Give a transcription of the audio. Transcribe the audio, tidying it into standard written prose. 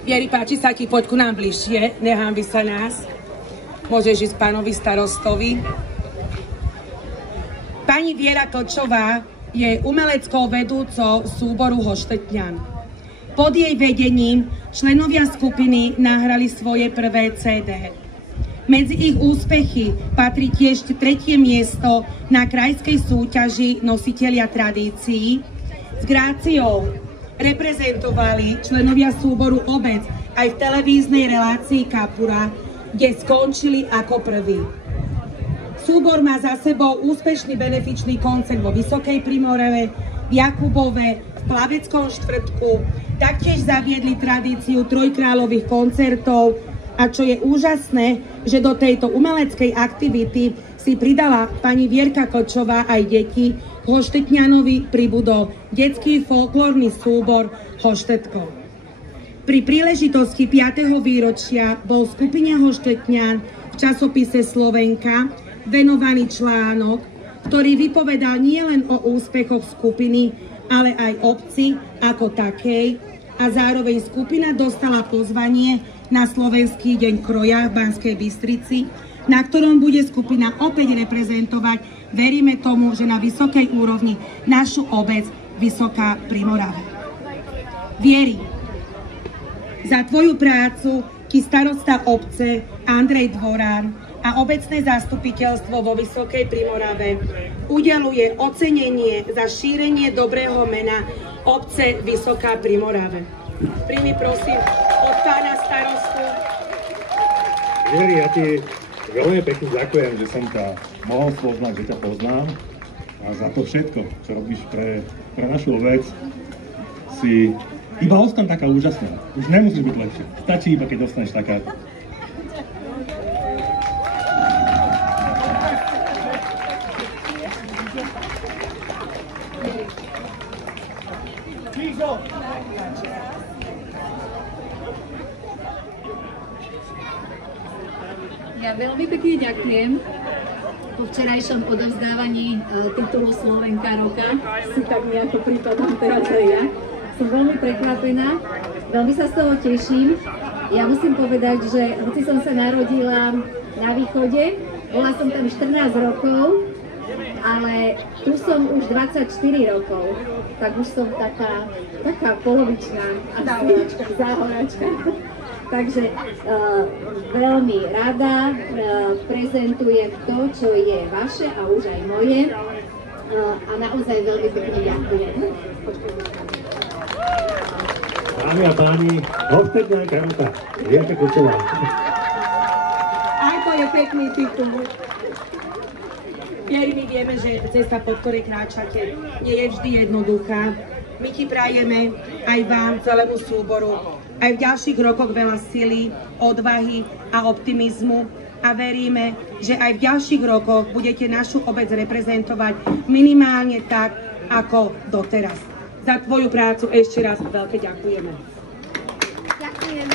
Vieri, páči sa ti, poď ku nám bližšie, nehanbi sa nás. Môžeš ísť pánovi starostovi. Pani Viera Kočová je umeleckou vedúcou súboru Hoštetňan. Pod jej vedením členovia skupiny nahrali svoje prvé CD. Medzi ich úspechy patrí tiež 3. miesto na krajskej súťaži Nositelia tradícií. S gráciou reprezentovali členovia súboru Obec aj v televíznej relácii Kapura, kde skončili ako prví. Súbor má za sebou úspešný benefičný koncert vo Vysokej Primorave, v Jakubove, v Plaveckom štvrtku, taktiež zaviedli tradíciu trojkráľových koncertov a čo je úžasné, že do tejto umeleckej aktivity si pridala pani Vierka Kočová aj deti. K Hoštetňanovi pribudol detský folklórny súbor Hoštetko. Pri príležitosti 5. výročia bol skupine Hoštetňan v časopise Slovenka venovaný článok, ktorý vypovedal nielen o úspechoch skupiny, ale aj obci ako takej a zároveň skupina dostala pozvanie na Slovenský deň kroja v Banskej Bystrici, na ktorom bude skupina opäť reprezentovať, veríme tomu, že na vysokej úrovni našu obec Vysoká Primorava. Vieri, za tvoju prácu ti starosta obce Andrej Dvorán a obecné zastupiteľstvo vo Vysokej Primorave udeľuje ocenenie za šírenie dobrého mena obce Vysoká Primorave. Príjmi prosím od pána starostu. Vieri, ja ti veľmi pekne ďakujem, že som ťa mohol spoznať, že ťa poznám a za to všetko, čo robíš pre našu obec, si iba ostan taká úžasná. Už nemusíš byť lepšie. Stačí iba, keď dostaneš taká. Ja veľmi pekne ďakujem. Po včerajšom odovzdávaní titulu Slovenka roka si tak nejako prípadom teraz aj ja. Som veľmi prekvapená, veľmi sa z toho teším. Ja musím povedať, že hoci som sa narodila na východe, bola som tam 14 rokov, ale tu som už 24 rokov, tak už som taká polovičná záhoračka. Takže veľmi rada prezentujem to, čo je vaše a už aj moje. A naozaj veľmi pekne ďakujem. Dámy a páni, Hoštetňanka roka, Vierka Kočová. Aj to je pekný titul. Vieri, my vieme, že cesta, po ktorej kráčate, nie je vždy jednoduchá. My ti prajeme aj vám, celému súboru, aj v ďalších rokoch veľa sily, odvahy a optimizmu a veríme, že aj v ďalších rokoch budete našu obec reprezentovať minimálne tak, ako doteraz. Za tvoju prácu ešte raz veľké ďakujeme. Ďakujem.